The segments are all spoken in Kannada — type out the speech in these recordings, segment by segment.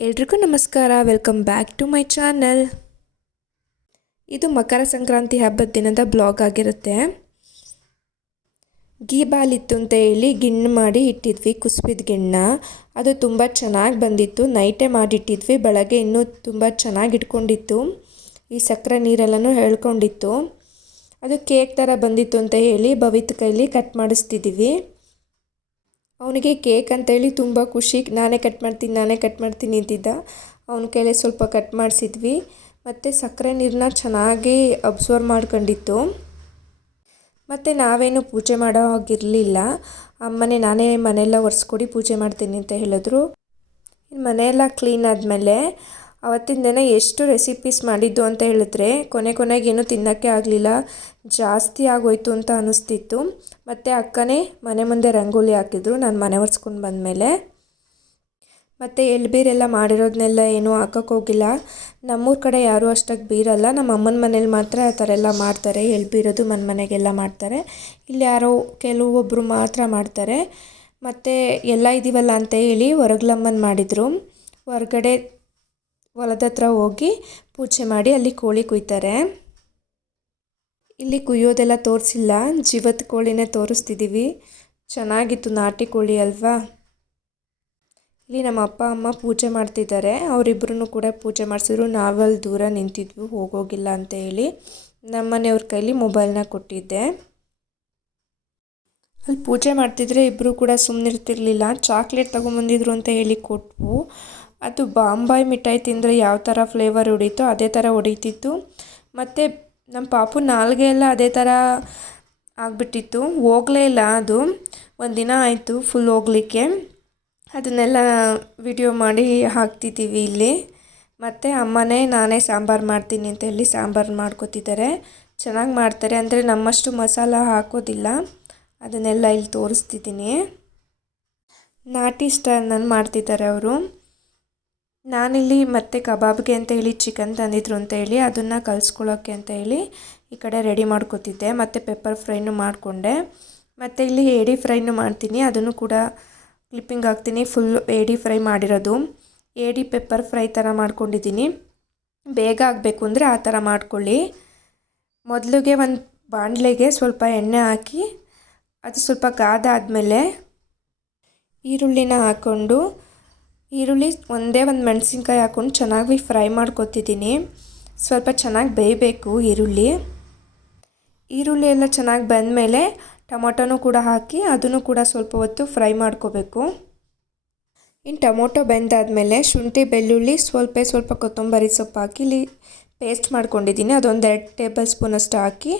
ಎಲ್ರಿಗೂ ನಮಸ್ಕಾರ. Welcome back to my channel ಇದು ಮಕರ ಸಂಕ್ರಾಂತಿ ಹಬ್ಬದ ದಿನದ ಬ್ಲಾಗ್ ಆಗಿರುತ್ತೆ. ಗೀ ಬಾಲಿತ್ತು ಅಂತ ಹೇಳಿ ಗಿಣ್ಣು ಮಾಡಿ ಇಟ್ಟಿದ್ವಿ, ಕುಸ್ಬಿದ ಗಿಣ್ಣ. ಅದು ತುಂಬ ಚೆನ್ನಾಗಿ ಬಂದಿತ್ತು. ನೈಟೇ ಮಾಡಿಟ್ಟಿದ್ವಿ. ಬೆಳಗ್ಗೆ ಇನ್ನೂ ತುಂಬ ಚೆನ್ನಾಗಿ ಇಟ್ಕೊಂಡಿತ್ತು. ಈ ಸಕ್ಕರೆ ನೀರೆಲ್ಲನೂ ಹೇಳ್ಕೊಂಡಿತ್ತು. ಅದು ಕೇಕ್ ಥರ ಬಂದಿತ್ತು ಅಂತ ಹೇಳಿ ಭವಿತ್ ಕೈಲಿ ಕಟ್ ಮಾಡಿಸ್ತಿದ್ದೀವಿ ಅವನಿಗೆ ಕೇಕ್ ಅಂತೇಳಿ ತುಂಬ ಖುಷಿ. ನಾನೇ ಕಟ್ ಮಾಡ್ತೀನಿ, ನಾನೇ ಕಟ್ ಮಾಡ್ತೀನಿ ಅಂತಿದ್ದ. ಅವನ ಕೈಲೇ ಸ್ವಲ್ಪ ಕಟ್ ಮಾಡಿಸಿದ್ವಿ. ಮತ್ತು ಸಕ್ಕರೆ ನೀರನ್ನ ಚೆನ್ನಾಗಿ ಅಬ್ಸರ್ವ್ ಮಾಡ್ಕೊಂಡಿತ್ತು. ಮತ್ತು ನಾವೇನು ಪೂಜೆ ಮಾಡೋ ಹಾಗಿರಲಿಲ್ಲ. ಅಮ್ಮನೇ, ನಾನೇ ಮನೆಯೆಲ್ಲ ಒರೆಸ್ಕೊಡಿ ಪೂಜೆ ಮಾಡ್ತೀನಿ ಅಂತ ಹೇಳಿದ್ರು. ಮನೆಯೆಲ್ಲ ಕ್ಲೀನ್ ಆದಮೇಲೆ ಅವತ್ತಿನ ದಿನ ಎಷ್ಟು ರೆಸಿಪೀಸ್ ಮಾಡಿದ್ದು ಅಂತ ಹೇಳಿದ್ರೆ, ಕೊನೆ ಕೊನೆಗೇನು ತಿನ್ನೋಕ್ಕೆ ಆಗಲಿಲ್ಲ. ಜಾಸ್ತಿ ಆಗೋಯ್ತು ಅಂತ ಅನ್ನಿಸ್ತಿತ್ತು ಮತ್ತು ಅಕ್ಕನೇ ಮನೆ ಮುಂದೆ ರಂಗೋಲಿ ಹಾಕಿದ್ರು, ನಾನು ಮನೆ ಒರೆಸ್ಕೊಂಡು ಬಂದಮೇಲೆ. ಮತ್ತು ಎಳ್ಬೀರೆಲ್ಲ ಮಾಡಿರೋದನ್ನೆಲ್ಲ ಏನೂ ಹಾಕೋಕ್ಕೋಗಿಲ್ಲ ನಮ್ಮೂರ ಕಡೆ ಯಾರೂ ಅಷ್ಟಾಗಿ ಬೀರಲ್ಲ. ನಮ್ಮ ಅಮ್ಮನ ಮನೇಲಿ ಮಾತ್ರ ಆ ಥರ ಎಲ್ಲ ಮಾಡ್ತಾರೆ. ಎಳ್ಬೀರೋದು ಮನೆ ಮನೆಗೆಲ್ಲ ಮಾಡ್ತಾರೆ. ಇಲ್ಲಿ ಯಾರೋ ಕೆಲವೊಬ್ಬರು ಮಾತ್ರ ಮಾಡ್ತಾರೆ. ಮತ್ತು ಎಲ್ಲ ಇದೀವಲ್ಲ ಅಂತ ಹೇಳಿ ಹೊರಗ್ಲಮ್ಮನ ಮಾಡಿದರು. ಹೊರಗಡೆ ಹೊಲದ ಹತ್ರ ಹೋಗಿ ಪೂಜೆ ಮಾಡಿ ಅಲ್ಲಿ ಕೋಳಿ ಕುಯ್ತಾರೆ. ಇಲ್ಲಿ ಕುಯ್ಯೋದೆಲ್ಲ ತೋರಿಸಿಲ್ಲ. ಜೀವತ್ ಕೋಳಿನೇ ತೋರಿಸ್ತಿದ್ದೀವಿ ಚೆನ್ನಾಗಿತ್ತು ನಾಟಿ ಕೋಳಿ ಅಲ್ವಾ? ಇಲ್ಲಿ ನಮ್ಮ ಅಪ್ಪ, ಅಮ್ಮ ಪೂಜೆ ಮಾಡ್ತಿದ್ದಾರೆ. ಅವರಿಬ್ಬರೂ ಕೂಡ ಪೂಜೆ ಮಾಡಿಸಿದ್ರು. ನಾವಲ್ಲಿ ದೂರ ನಿಂತಿದ್ವಿ, ಹೋಗೋಗಿಲ್ಲ ಅಂತ ಹೇಳಿ. ನಮ್ಮ ಮನೆಯವ್ರ ಕೈಲಿ ಮೊಬೈಲ್ನ ಕೊಟ್ಟಿದ್ದೆ. ಅಲ್ಲಿ ಪೂಜೆ ಮಾಡ್ತಿದ್ರೆ ಇಬ್ಬರು ಕೂಡ ಸುಮ್ಮನಿರ್ತಿರ್ಲಿಲ್ಲ ಚಾಕ್ಲೇಟ್ ತೊಗೊಂಬಂದಿದ್ರು ಅಂತ ಹೇಳಿ ಕೊಟ್ವು. ಅದು ಬಾಂಬಾಯ್ ಮಿಠಾಯಿ ತಿಂದರೆ ಯಾವ ಥರ ಫ್ಲೇವರ್ ಹೊಡೀತೋ ಅದೇ ಥರ ಹೊಡೀತಿತ್ತು ಮತ್ತು ನಮ್ಮ ಪಾಪು ನಾಲ್ಗೆ ಎಲ್ಲ ಅದೇ ಥರ ಆಗಿಬಿಟ್ಟಿತ್ತು. ಹೋಗಲೇ ಇಲ್ಲ ಅದು. ಒಂದು ದಿನ ಆಯಿತು ಫುಲ್ ಹೋಗಲಿಕ್ಕೆ. ಅದನ್ನೆಲ್ಲ ವಿಡಿಯೋ ಮಾಡಿ ಹಾಕ್ತಿದ್ದೀವಿ ಇಲ್ಲಿ. ಮತ್ತು ಅಮ್ಮನೇ ನಾನೇ ಸಾಂಬಾರು ಮಾಡ್ತೀನಿ ಅಂತ ಹೇಳಿ ಸಾಂಬಾರು ಮಾಡ್ಕೋತಿದ್ದಾರೆ. ಚೆನ್ನಾಗಿ ಮಾಡ್ತಾರೆ. ಅಂದರೆ ನಮ್ಮಷ್ಟು ಮಸಾಲ ಹಾಕೋದಿಲ್ಲ. ಅದನ್ನೆಲ್ಲ ಇಲ್ಲಿ ತೋರಿಸ್ತಿದ್ದೀನಿ. ನಾಟಿ ಸ್ಟೈಲ್ನಲ್ಲಿ ಮಾಡ್ತಿದ್ದಾರೆ ಅವರು. ನಾನಿಲ್ಲಿ ಮತ್ತೆ ಕಬಾಬ್ಗೆ ಅಂತ ಹೇಳಿ ಚಿಕನ್ ತಂದಿದ್ರು ಅಂತ ಹೇಳಿ ಅದನ್ನು ಕಲಿಸ್ಕೊಳ್ಳೋಕ್ಕೆ ಅಂತ ಹೇಳಿ ಈ ಕಡೆ ರೆಡಿ ಮಾಡ್ಕೊತಿದ್ದೆ. ಮತ್ತು ಪೆಪ್ಪರ್ ಫ್ರೈನು ಮಾಡಿಕೊಂಡೆ. ಮತ್ತು ಇಲ್ಲಿ ಏಡಿ ಫ್ರೈನು ಮಾಡ್ತೀನಿ. ಅದನ್ನು ಕೂಡ ಕ್ಲಿಪ್ಪಿಂಗ್ ಹಾಕ್ತೀನಿ. ಫುಲ್ ಏಡಿ ಫ್ರೈ ಮಾಡಿರೋದು. ಏಡಿ ಪೆಪ್ಪರ್ ಫ್ರೈ ಥರ ಮಾಡ್ಕೊಂಡಿದ್ದೀನಿ. ಬೇಗ ಆಗಬೇಕು ಅಂದರೆ ಆ ಥರ ಮಾಡ್ಕೊಳ್ಳಿ. ಮೊದಲಿಗೆ ಒಂದು ಬಾಣಲೆಗೆ ಸ್ವಲ್ಪ ಎಣ್ಣೆ ಹಾಕಿ, ಅದು ಸ್ವಲ್ಪ ಕಾದಾದಮೇಲೆ ಈರುಳ್ಳಿನ ಹಾಕ್ಕೊಂಡು ಈರುಳ್ಳಿ ಒಂದೇ ಒಂದು ಮೆಣಸಿನ್ಕಾಯಿ ಹಾಕ್ಕೊಂಡು ಚೆನ್ನಾಗಿ ಫ್ರೈ ಮಾಡ್ಕೊತಿದ್ದೀನಿ. ಸ್ವಲ್ಪ ಚೆನ್ನಾಗಿ ಬೇಯಬೇಕು ಈರುಳ್ಳಿ. ಈರುಳ್ಳಿ ಎಲ್ಲ ಚೆನ್ನಾಗಿ ಬೆಂದಮೇಲೆ ಟೊಮೊಟೊನೂ ಕೂಡ ಹಾಕಿ ಅದನ್ನು ಕೂಡ ಸ್ವಲ್ಪ ಹೊತ್ತು ಫ್ರೈ ಮಾಡ್ಕೋಬೇಕು. ಇನ್ನು ಟೊಮೊಟೊ ಬೆಂದಾದಮೇಲೆ ಶುಂಠಿ, ಬೆಳ್ಳುಳ್ಳಿ, ಸ್ವಲ್ಪ ಸ್ವಲ್ಪ ಕೊತ್ತಂಬರಿ ಸೊಪ್ಪು ಹಾಕಿ ಇಲ್ಲಿ ಪೇಸ್ಟ್ ಮಾಡ್ಕೊಂಡಿದ್ದೀನಿ. ಅದೊಂದು ಎರಡು ಟೇಬಲ್ ಸ್ಪೂನಷ್ಟು ಹಾಕಿ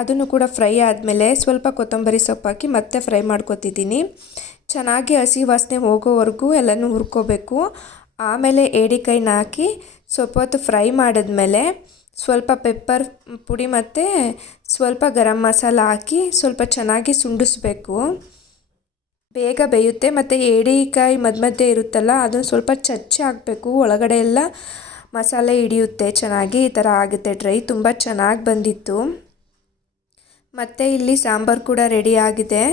ಅದನ್ನು ಕೂಡ ಫ್ರೈ ಆದಮೇಲೆ ಸ್ವಲ್ಪ ಕೊತ್ತಂಬರಿ ಸೊಪ್ಪು ಹಾಕಿ ಮತ್ತೆ ಫ್ರೈ ಮಾಡ್ಕೊತಿದ್ದೀನಿ. ಚೆನ್ನಾಗಿ ಹಸಿ ವಾಸನೆ ಹೋಗೋವರೆಗೂ ಎಲ್ಲನೂ ಹುರ್ಕೋಬೇಕು. ಆಮೇಲೆ ಏಡಿಕಾಯಿನ ಹಾಕಿ ಸ್ವಲ್ಪ ಹೊತ್ತು ಫ್ರೈ ಮಾಡಿದ್ಮೇಲೆ ಸ್ವಲ್ಪ ಪೆಪ್ಪರ್, ಪುಡಿ ಮತ್ತು ಸ್ವಲ್ಪ ಗರಂ ಮಸಾಲ ಹಾಕಿ ಸ್ವಲ್ಪ ಚೆನ್ನಾಗಿ ಸುಂಡಿಸ್ಬೇಕು ಬೇಗ ಬೇಯುತ್ತೆ ಮತ್ತು ಏಡಿಕಾಯಿ ಮಧ್ಯ ಮಧ್ಯೆ ಇರುತ್ತಲ್ಲ, ಅದನ್ನು ಸ್ವಲ್ಪ ಚಚ್ಚೆ ಹಾಕಬೇಕು. ಒಳಗಡೆ ಎಲ್ಲ ಮಸಾಲೆ ಹಿಡಿಯುತ್ತೆ ಚೆನ್ನಾಗಿ, ಈ ಥರ ಆಗುತ್ತೆ ಡ್ರೈ ತುಂಬ ಚೆನ್ನಾಗಿ ಬಂದಿತ್ತು. ಮತ್ತು ಇಲ್ಲಿ ಸಾಂಬಾರು ಕೂಡ ರೆಡಿ ಆಗಿದೆ.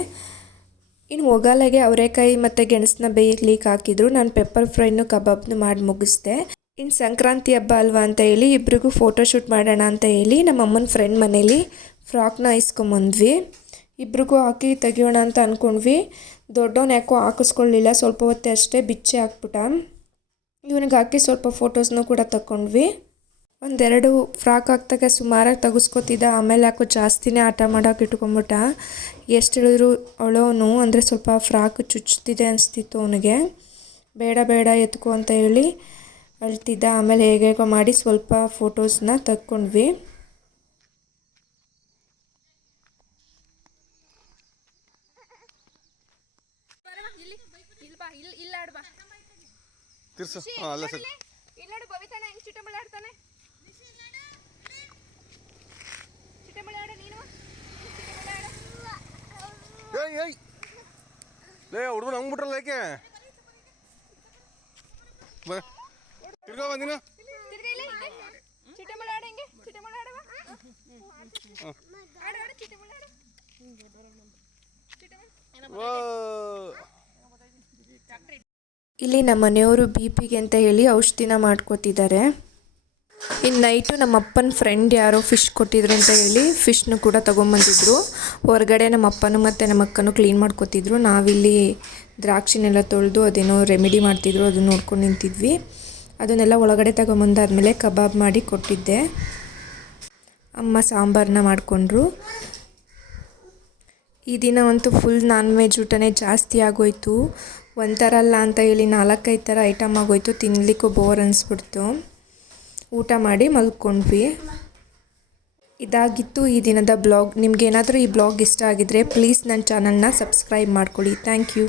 ಇನ್ನು ಒಗಾಲೆಗೆ ಅವರೆಕಾಯಿ ಮತ್ತು ಗೆಣಸನ್ನ ಬೇಯಲಿಕ್ಕೆ ಹಾಕಿದ್ರು. ನಾನು ಪೆಪ್ಪರ್ ಫ್ರೈನು ಕಬಾಬ್ನು ಮಾಡಿ ಮುಗಿಸ್ದೆ. ಇನ್ನು ಸಂಕ್ರಾಂತಿ ಹಬ್ಬ ಅಲ್ವಾ ಅಂತ ಹೇಳಿ ಇಬ್ರಿಗೂ ಫೋಟೋಶೂಟ್ ಮಾಡೋಣ ಅಂತ ಹೇಳಿ ನಮ್ಮ ಅಮ್ಮನ ಫ್ರೆಂಡ್ ಮನೇಲಿ ಫ್ರಾಕ್ನ ಇಸ್ಕೊಂಬಂದ್ವಿ. ಇಬ್ರಿಗೂ ಹಾಕಿ ತೆಗಿಯೋಣ ಅಂತ ಅಂದ್ಕೊಂಡ್ವಿ ದೊಡ್ಡವನು ಯಾಕೋ ಹಾಕಿಸ್ಕೊಳ್ಳಿಲ್ಲ, ಸ್ವಲ್ಪ ಹೊತ್ತೆ ಅಷ್ಟೇ ಬಿಚ್ಚಿ ಹಾಕ್ಬಿಟ್ಟ. ಇವನಿಗೆ ಹಾಕಿ ಸ್ವಲ್ಪ ಫೋಟೋಸ್ನೂ ಕೂಡ ತಗೊಂಡ್ವಿ ಒಂದೆರಡು ಫ್ರಾಕ್ ಹಾಕ್ದಾಗ ಸುಮಾರಾಗಿ ತೆಗೆಸ್ಕೊತಿದ್ದ ಆಮೇಲೆ ಯಾಕೋ ಜಾಸ್ತಿನೇ ಆಟ ಮಾಡೋಕೆ ಇಟ್ಕೊಂಬಿಟ್ಟ. ಎಷ್ಟು ಹೇಳಿದ್ರು ಅವಳೋನು ಅಂದರೆ ಸ್ವಲ್ಪ ಫ್ರಾಕ್ ಚುಚ್ತಿದೆ ಅನಿಸ್ತಿತ್ತು ಅವನಿಗೆ. ಬೇಡ ಬೇಡ ಎತ್ಕೊ ಅಂತ ಹೇಳಿ ಅಳ್ತಿದ್ದ. ಆಮೇಲೆ ಹೇಗೇಗೋ ಮಾಡಿ ಸ್ವಲ್ಪ ಫೋಟೋಸ್ನ ತಕ್ಕೊಂಡ್ವಿ. ತಿರ್ಸು. ಏಯ್ ಏಯ್. ಲೇ ಹುಡುಗನ ಹಂಗೆ ಬಿಟ್ರಲ್ಲ ಯಾಕೆ? ತಿರ್ಗಾ ಬಂದಿನ ಇಲ್ಲಿ. ನಮ್ಮ ಮನೆಯವರು ಬಿ ಪಿಗೆ ಅಂತ ಹೇಳಿ ಔಷಧಿನ ಮಾಡ್ಕೋತಿದ್ದಾರೆ. ಇನ್ನು ನೈಟು ನಮ್ಮ ಅಪ್ಪನ ಫ್ರೆಂಡ್ ಯಾರೋ ಫಿಶ್ ಕೊಟ್ಟಿದ್ರು ಅಂತ ಹೇಳಿ ಫಿಶ್ನು ಕೂಡ ತೊಗೊಂಬಂದಿದ್ರು. ಹೊರಗಡೆ ನಮ್ಮ ಅಪ್ಪನೂ ಮತ್ತು ನಮ್ಮ ಅಕ್ಕನೂ ಕ್ಲೀನ್ ಮಾಡ್ಕೊತಿದ್ರು. ನಾವಿಲ್ಲಿ ದ್ರಾಕ್ಷಿನೆಲ್ಲ ತೊಳೆದು ಅದೇನೋ ರೆಮಿಡಿ ಮಾಡ್ತಿದ್ರು, ಅದನ್ನ ನೋಡ್ಕೊಂಡು ನಿಂತಿದ್ವಿ. ಅದನ್ನೆಲ್ಲ ಒಳಗಡೆ ತಗೊಂಬಂದಾದ್ಮೇಲೆ ಕಬಾಬ್ ಮಾಡಿ ಕೊಟ್ಟಿದ್ದೆ. ಅಮ್ಮ ಸಾಂಬಾರನ್ನ ಮಾಡಿಕೊಂಡ್ರು. ಈ ದಿನ ಅಂತೂ ಫುಲ್ ನಾನ್ ವೆಜ್ ಊಟನೇ ಜಾಸ್ತಿ ಆಗೋಯ್ತು. ಒಂಥರ ಅಲ್ಲ ಅಂತ ಹೇಳಿ ನಾಲ್ಕೈದು ಥರ ಐಟಮ್ ಆಗೋಯ್ತು. ತಿನ್ನಲಿಕ್ಕೂ ಬೋರ್ ಅನಿಸ್ಬಿಡ್ತು. ಊಟ ಮಾಡಿ ಮಲ್ಕೊಂಡ್ವಿ. ಇದಾಗಿತ್ತು ಈ ದಿನದ ಬ್ಲಾಗ್. ನಿಮ್ಗೇನಾದರೂ ಈ ಬ್ಲಾಗ್ ಇಷ್ಟ ಆಗಿದ್ರೆ ಪ್ಲೀಸ್ ನನ್ನ ಚಾನಲ್ನ ಸಬ್ಸ್ಕ್ರೈಬ್ ಮಾಡ್ಕೊಳ್ಳಿ. Thank you.